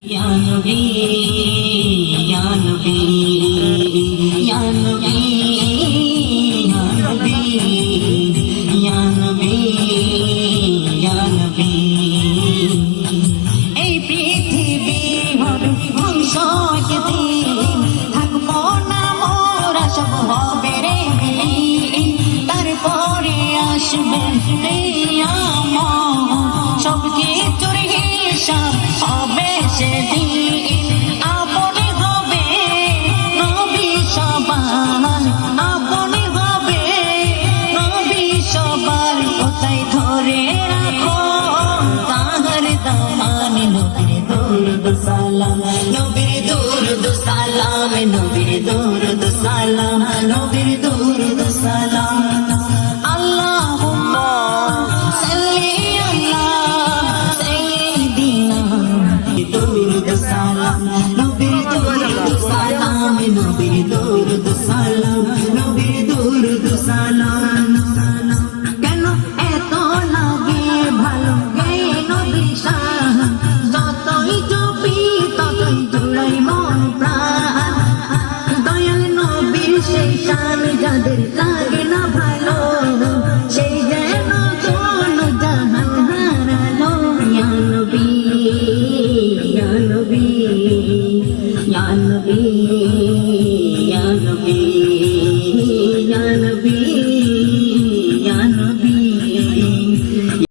Ya Nabi, Ya Nabi, Ya Nabi, Ya Nabi, Ya Nabi, Ya Nabi. এই পৃথিবী হবে ধ্বংস একদিন, থাকবো না মোরা সব হবে রে বিলীন। তারপরে আসবে কিয়ামত, সব কিছুর হিসাব হবে সেদিন। আপনি হবে নবী সবার, আপনি হবে নবী সবার। কোথায় ধরে রাখো তাহার দামান, নবীর দরুদ সালাম, নবীর দরুদ সালাম, নবীর দরুদ সালাম, নবীর দরুদ সালাম। আল্লাহুম্মা সাল্লি আলা সাইয়্যিদিনা, দরুদ সালাম, নবীর দরুদ সালাম, নবীর দরুদ সালাম, নবীর দরুদ সালাম। কেন এত লাগে ভালো গে নবীর শান, যতই জপি ততই জুড়াই মন প্রাণ। দয়াল নবীর সেই শান যাদের লাগে না ভালো, সেই যেন কোন জাহান হারালো। ইয়া নবী, ইয়া নবী, ইয়া নবী, ইয়া নবী, ইয়া নবী।